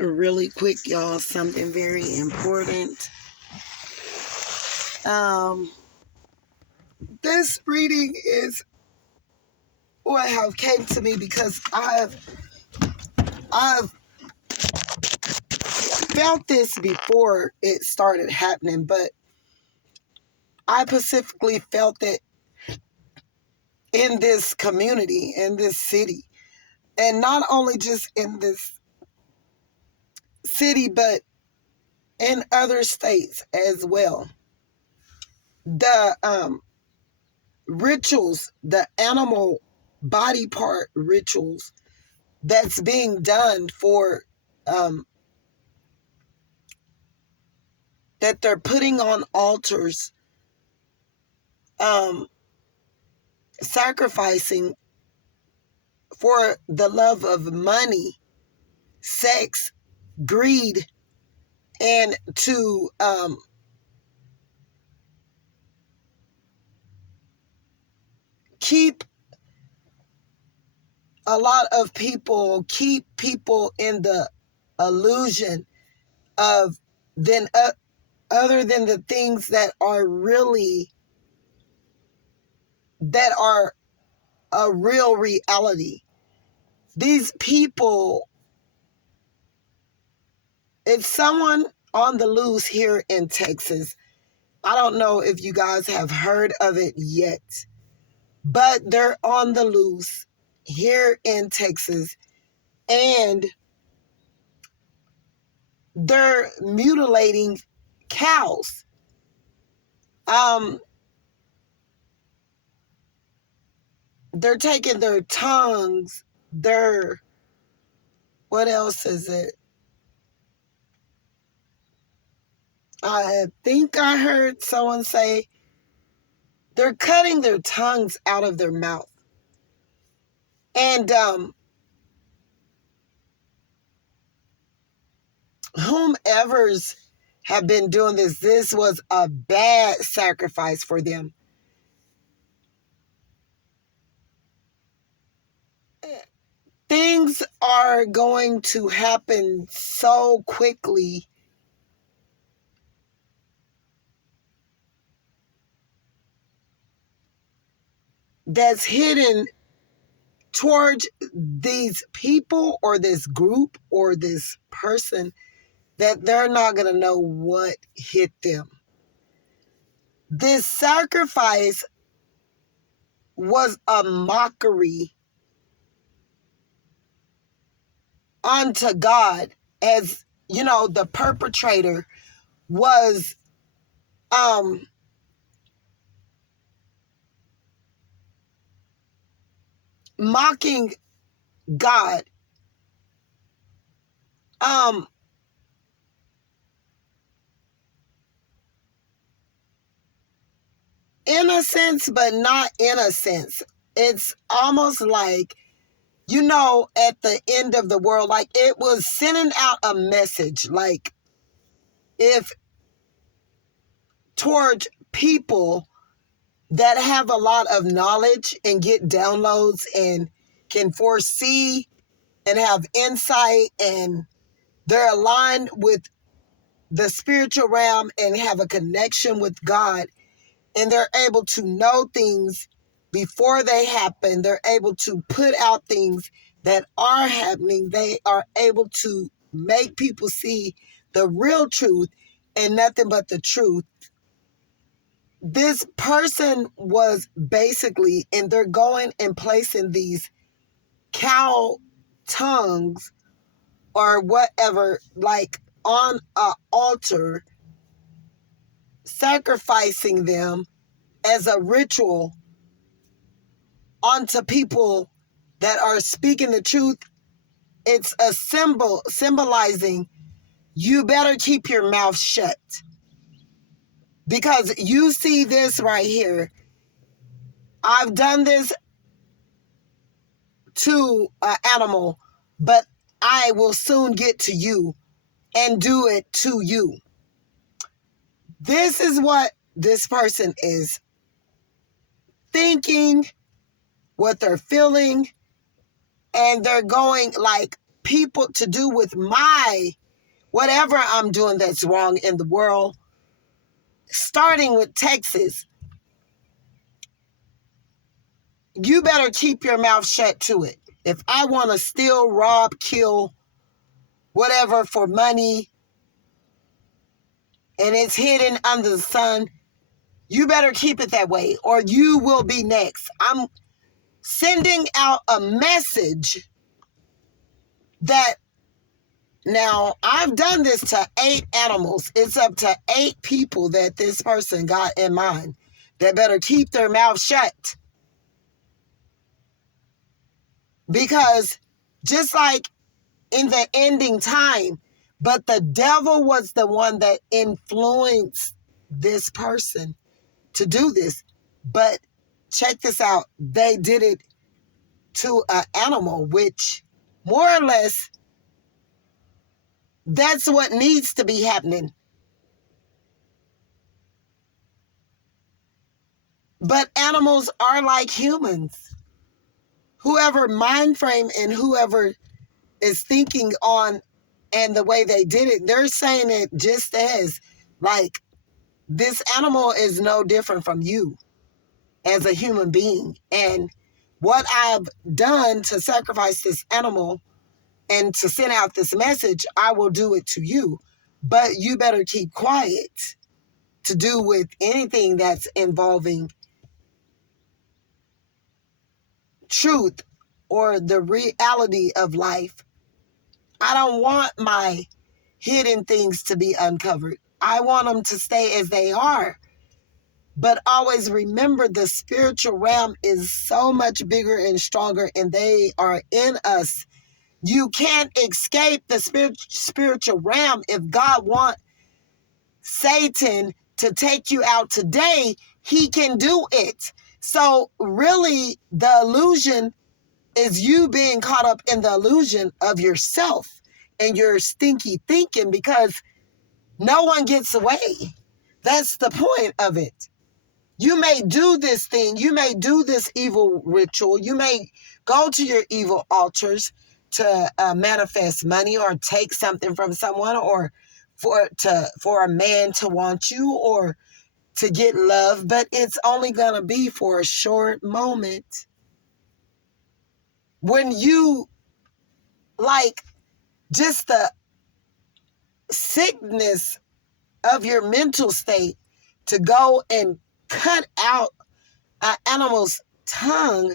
Really quick, y'all, something very important. This reading is what have came to me because I've felt this before it started happening, but I specifically felt it in this community, in this city, and not only just in this city, but in other states as well. The rituals, the animal body part rituals that's being done for that they're putting on altars, um, sacrificing for the love of money, sex, greed, and to keep keep people in the illusion of then other than the things that are a real reality. These people, it's someone on the loose here in Texas. I don't know if you guys have heard of it yet, but they're on the loose here in Texas, and they're mutilating cows. They're taking their tongues, what else is it? I think I heard someone say they're cutting their tongues out of their mouth. And whomever's have been doing this was a bad sacrifice for them. Things are going to happen so quickly that's hidden towards these people or this group or this person that they're not going to know what hit them. This sacrifice was a mockery unto God, as you know, the perpetrator was mocking God. In a sense, but not in a sense. It's almost like, you know, at the end of the world, like it was sending out a message, like if towards people that have a lot of knowledge and get downloads and can foresee and have insight, and they're aligned with the spiritual realm and have a connection with God, and they're able to know things before they happen. They're able to put out things that are happening. They are able to make people see the real truth and nothing but the truth. This person was basically, and they're going and placing these cow tongues or whatever, like on an altar, sacrificing them as a ritual onto people that are speaking the truth. It's a symbol symbolizing you better keep your mouth shut, because you see this right here. I've done this to an animal, but I will soon get to you and do it to you. This is what this person is thinking, what they're feeling, and they're going like people to do with my whatever I'm doing that's wrong in the world, starting with Texas, you better keep your mouth shut to it. If I want to steal, rob, kill, whatever for money, and it's hidden under the sun, you better keep it that way, or you will be next. I'm sending out a message that now I've done this to 8 animals. It's up to 8 people that this person got in mind that better keep their mouth shut. Because just like in the ending time, but the devil was the one that influenced this person to do this. But check this out. They did it to an animal, which more or less, that's what needs to be happening. But animals are like humans. Whoever mind frame and whoever is thinking on and the way they did it, they're saying it just as like this animal is no different from you as a human being. And what I've done to sacrifice this animal and to send out this message, I will do it to you. But you better keep quiet to do with anything that's involving truth or the reality of life. I don't want my hidden things to be uncovered. I want them to stay as they are. But always remember the spiritual realm is so much bigger and stronger, and they are in us. You can't escape the spiritual realm. If God wants Satan to take you out today, he can do it. So really, the illusion is you being caught up in the illusion of yourself and your stinky thinking, because no one gets away. That's the point of it. You may do this thing. You may do this evil ritual. You may go to your evil altars to manifest money or take something from someone, or for a man to want you, or to get love, but it's only going to be for a short moment. When you, like, just the sickness of your mental state to go and cut out an animal's tongue,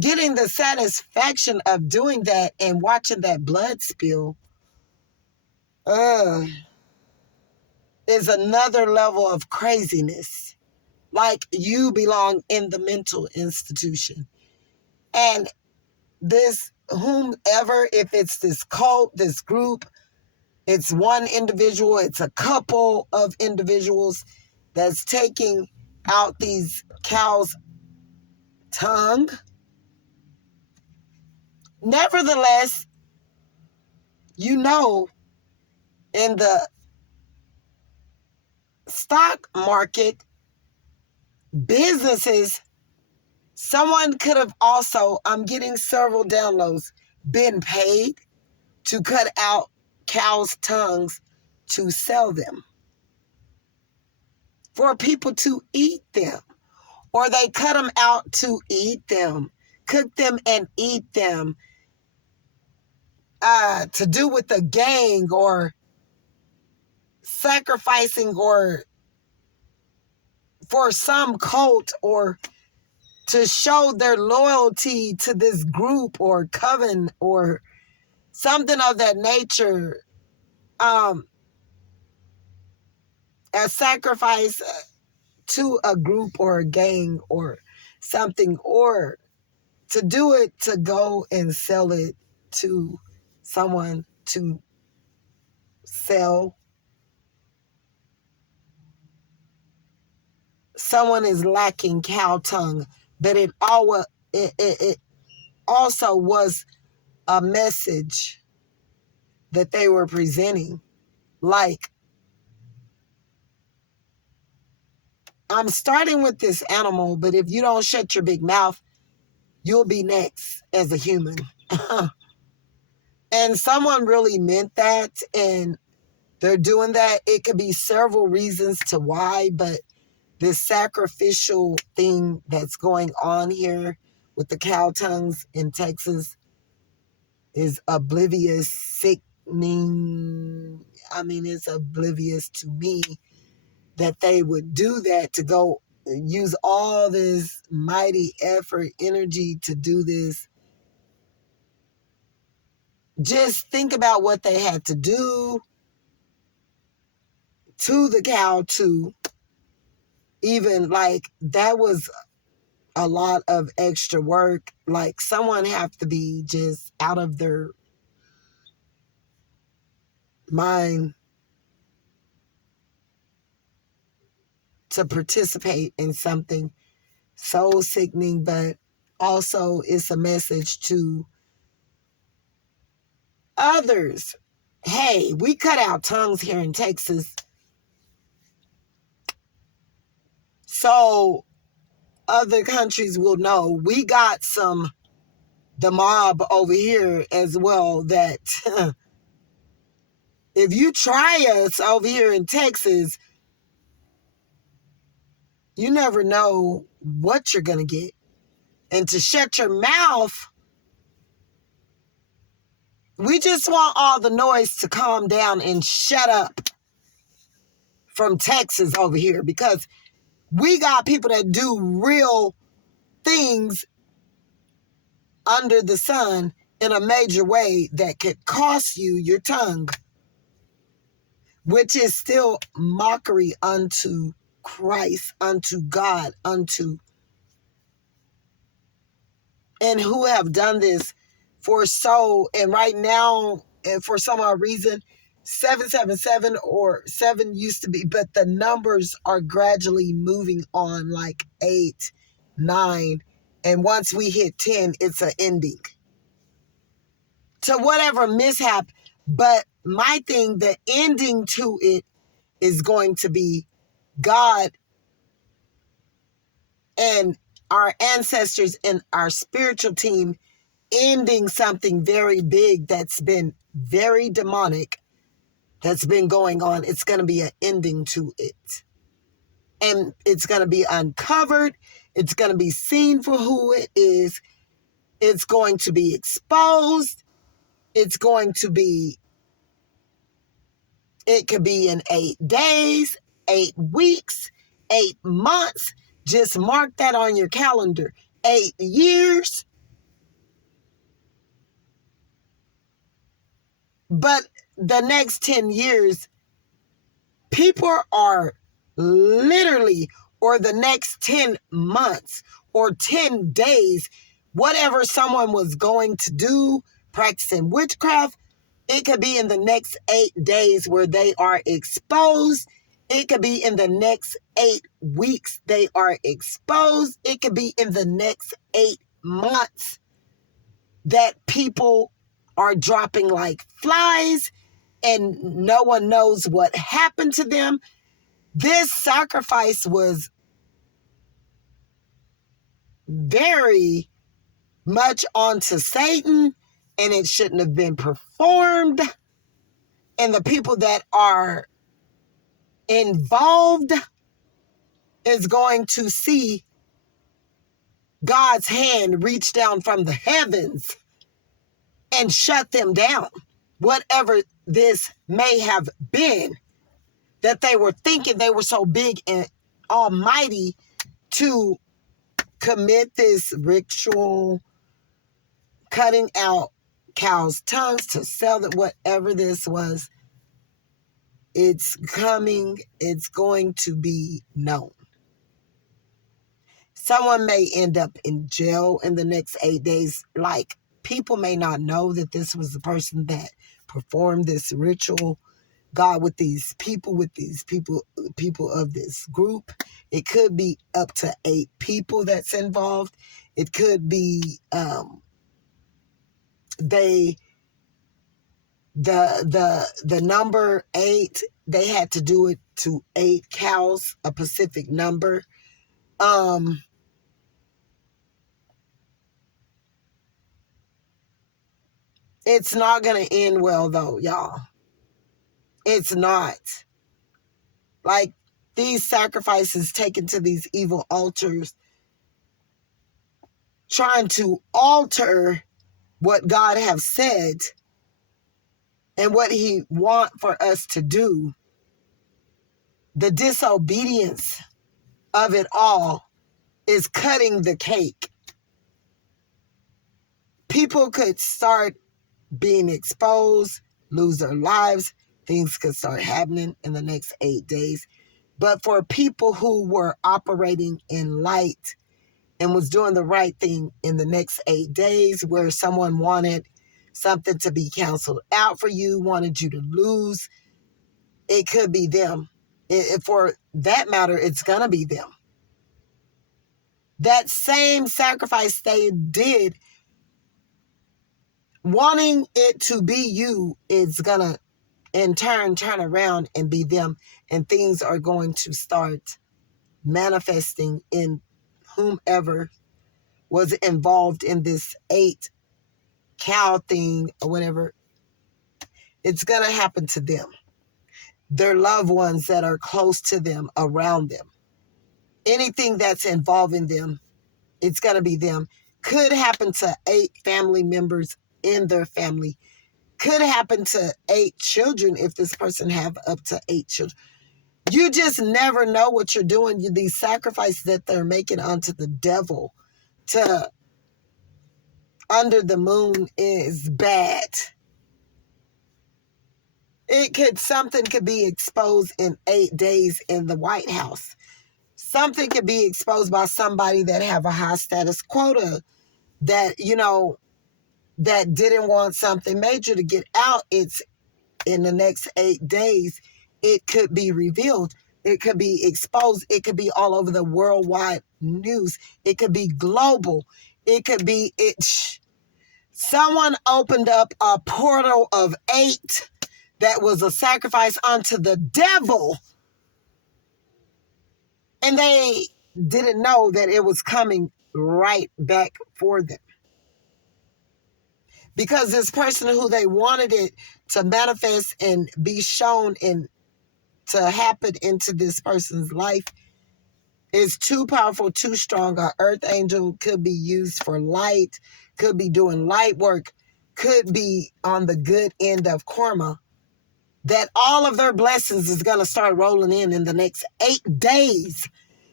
getting the satisfaction of doing that and watching that blood spill, is another level of craziness. Like you belong in the mental institution. And this, whomever, if it's this cult, this group, it's one individual, it's a couple of individuals that's taking out these cows' tongue. Nevertheless, you know, in the stock market, businesses, someone could have also, I'm getting several downloads, been paid to cut out cows' tongues to sell them, for people to eat them. Or they cut them out to eat them, cook them and eat them, to do with a gang or sacrificing, or for some cult, or to show their loyalty to this group or coven or something of that nature. A sacrifice to a group or a gang or something, or to do it to go and sell it to someone to sell. Someone is lacking cow tongue, but it also was a message that they were presenting. Like, I'm starting with this animal, but if you don't shut your big mouth, you'll be next as a human. And someone really meant that, and they're doing that. It could be several reasons to why, but this sacrificial thing that's going on here with the cow tongues in Texas is oblivious, sickening. I mean, it's oblivious to me that they would do that, to go use all this mighty effort, energy to do this. Just think about what they had to do to the cow to even, like, that was a lot of extra work. Like, someone have to be just out of their mind to participate in something so sickening, but also it's a message to others. Hey, we cut out tongues here in Texas, so other countries will know we got the mob over here as well, that if you try us over here in Texas, you never know what you're going to get. And to shut your mouth, we just want all the noise to calm down and shut up from Texas over here, because we got people that do real things under the sun in a major way that could cost you your tongue, which is still mockery unto Christ, unto God, and who have done this for and right now, and for some odd reason, 777 or 7 used to be, but the numbers are gradually moving on, like 8, 9, and once we hit 10, it's an ending to whatever mishap. But my thing, the ending to it is going to be God and our ancestors and our spiritual team ending something very big that's been very demonic, that's been going on. It's going to be an ending to it. And it's going to be uncovered. It's going to be seen for who it is. It's going to be exposed. It's going to be, it could be in 8 days, 8 weeks, 8 months. Just mark that on your calendar. 8 years. But the next 10 years, people are literally, or the next 10 months or 10 days, whatever someone was going to do, practicing witchcraft, it could be in the next 8 days where they are exposed. It could be in the next 8 weeks they are exposed. It could be in the next 8 months that people are dropping like flies and no one knows what happened to them. This sacrifice was very much onto Satan, and it shouldn't have been performed. And the people that are involved is going to see God's hand reach down from the heavens and shut them down. Whatever this may have been, that they were thinking they were so big and almighty to commit this ritual, cutting out cows' tongues to sell it, whatever this was, it's coming, it's going to be known. Someone may end up in jail in the next 8 days. Like, people may not know that this was the person that performed this ritual, God, with these people of this group. It could be up to 8 people that's involved. It could be the number 8, they had to do it to 8 cows, a specific number. It's not going to end well, though, y'all. It's not. Like, these sacrifices taken to these evil altars, trying to alter what God have said and what he want for us to do. The disobedience of it all is cutting the cake. People could start being exposed, lose their lives. Things could start happening in the next 8 days. But for people who were operating in light and was doing the right thing in the next 8 days, where someone wanted something to be canceled out for you, wanted you to lose, it could be them. For that matter, it's going to be them. That same sacrifice they did, wanting it to be you, is going to in turn turn around and be them. And things are going to start manifesting in whomever was involved in this 8 cow thing or whatever. It's going to happen to them. Their loved ones that are close to them, around them. Anything that's involving them, it's going to be them. Could happen to 8 family members in their family. Could happen to 8 children if this person have up to 8 children. You just never know what you're doing. These sacrifices that they're making unto the devil to under the moon is bad. Something could be exposed in 8 days in the White House. Something could be exposed by somebody that have a high status quota that, that didn't want something major to get out. It's in the next 8 days. It could be revealed. It could be exposed. It could be all over the worldwide news. It could be global. It could be someone opened up a portal of 8 that was a sacrifice unto the devil. And they didn't know that it was coming right back for them. Because this person who they wanted it to manifest and be shown and to happen into this person's life is too powerful, too strong. An earth angel could be used for light, could be doing light work, could be on the good end of karma. That all of their blessings is going to start rolling in the next 8 days.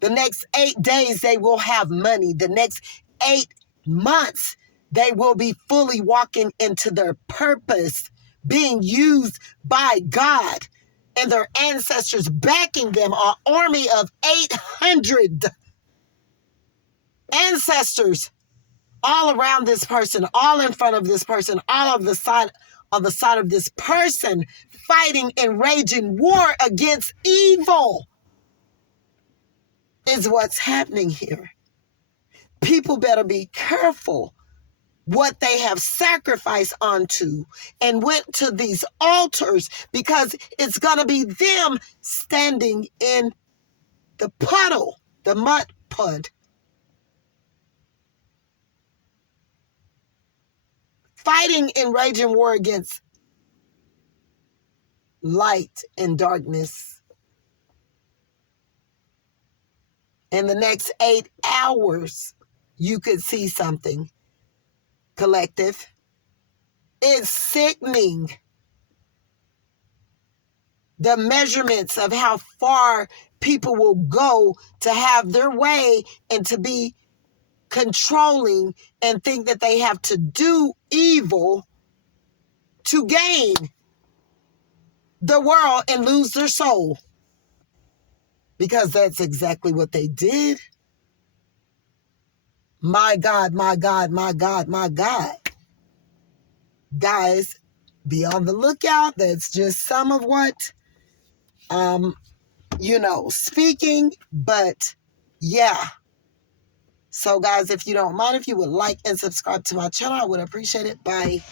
The next 8 days, they will have money. The next 8 months, they will be fully walking into their purpose, being used by God and their ancestors backing them, an army of 800 ancestors all around this person, all in front of this person, all on the side of this person, fighting and raging war against evil is what's happening here. People better be careful what they have sacrificed onto and went to these altars, because it's going to be them standing in the puddle, the mud pond, fighting and raging war against light and darkness. In the next 8 hours, you could see something, collective. It's sickening. The measurements of how far people will go to have their way and to be controlling and think that they have to do evil to gain the world and lose their soul. Because that's exactly what they did. My God, my God, my God, my God. Guys, be on the lookout. That's just some of what speaking, but yeah. So guys, if you don't mind, if you would like and subscribe to my channel, I would appreciate it. Bye.